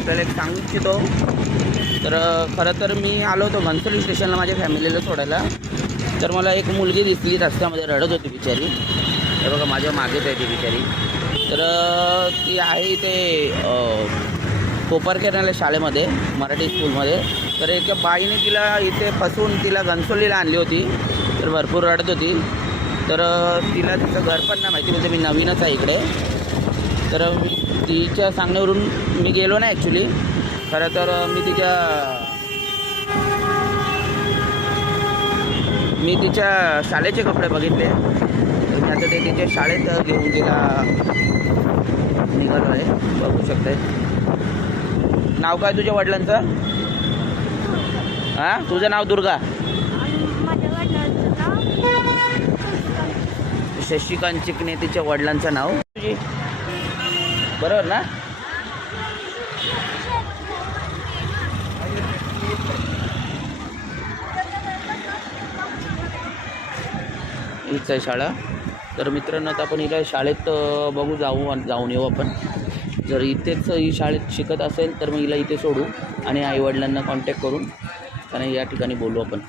आपल्याला एक सांगू इच्छितो. तर खरं तर मी आलो होतो घनसोली स्टेशनला माझ्या फॅमिलीला सोडायला. तर मला एक मुलगी दिसली, रस्त्यामध्ये रडत होती बिचारी. हे बघा माझ्या मागेच आहे ती बिचारी. तर ती आहे इथे कोपरखेरणाला शाळेमध्ये, मराठी स्कूलमध्ये. तर एका बाईने तिला इथे फसवून तिला घनसोलीला आणली होती. तर भरपूर रडत होती. तर तिला तिचं घर पण नाही माहिती, म्हणजे मी नवीनच आहे इकडे. तर मी तिच्या सांगण्यावरून मी गेलो नाही ॲक्च्युली. खरं तर मी तिच्या शाळेचे कपडे बघितले. आता ते तिच्या शाळेत घेऊन तिला निघालो आहे, बघू शकते. नाव काय तुझ्या वडिलांचं? हां, तुझं नाव दुर्गा? शशिकांत चिकणे तिच्या वडिलांचं नाव. तुझी बरोबर ना? हीच आहे शाळा. तर मित्रांनो, आता आपण हिला शाळेत बघू, जाऊन येऊ आपण. जर इथेच ही शाळेत शिकत असेल तर मग हिला इथे सोडू आणि आईवडिलांना कॉन्टॅक्ट करून आणि या ठिकाणी बोलू आपण.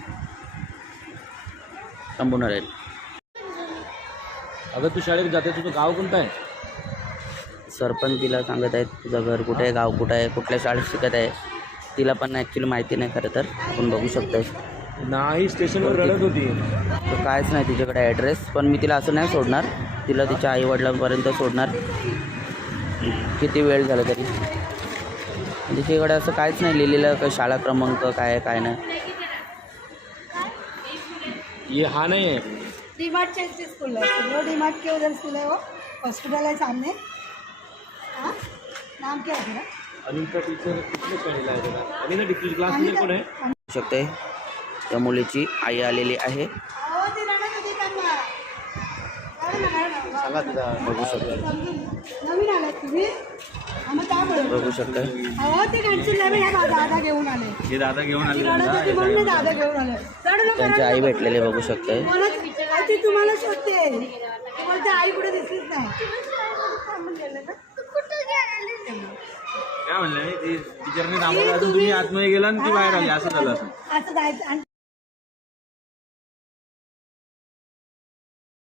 थांबून राहील. अगं तू शाळेत जाते, तुझं गाव कोणतं आहे? सरपंच तिला सांगत आहेत तुझं घर कुठे आहे, गाव कुठं आहे, कुठल्या शाळेत शिकत आहे. तिला पण ॲक्च्युली माहिती नाही. खरं तर आपण बघू शकतो नाही, स्टेशनवर रडत होती. तर कायच नाही तिच्याकडे ॲड्रेस. पण मी तिला असं नाही सोडणार, तिला तिच्या आईवडिलांपर्यंत सोडणार किती वेळ झाला तरी. तिच्याकडे असं काहीच नाही लिहिलेलं, का शाळा क्रमांक काय आहे काय नाही. ये हा नहीं है डीमार्ट चेल्सी स्कूल है, वो डीमार्ट के उधर स्कूल है, वो हॉस्पिटल है सामने. हाँ, नाम क्या है तेरा? अनिता टीचर कितने पढ़ेला है तेरा? अनिता टीचर क्लास मध्ये कोण आहे? बघू शकते त्या मुलीची आई आलेली आहे. अहो, ती रडत होती त्यांना. सांगा तिला. बघू शकते, नवीन आलात तुम्ही? आम्ही काय बोलतो? बघू शकते. अहो, ते घनसोलीला बी ह्या दादा घेऊन आले. हे दादा घेऊन ती आले. रडत होती म्हणून दादा घेऊन आले. रडू नका, त्यांची आई भेटलेली बघू शकते. आई ती तुम्हाला शोधते. ती बोलते आई कुठे दिसलीच नाही. काय म्हणलं टीचरने थांबवलं, तुम्ही आतमध्ये गेला आणि ती बाहेर आली, असं झालं. असं जायचं.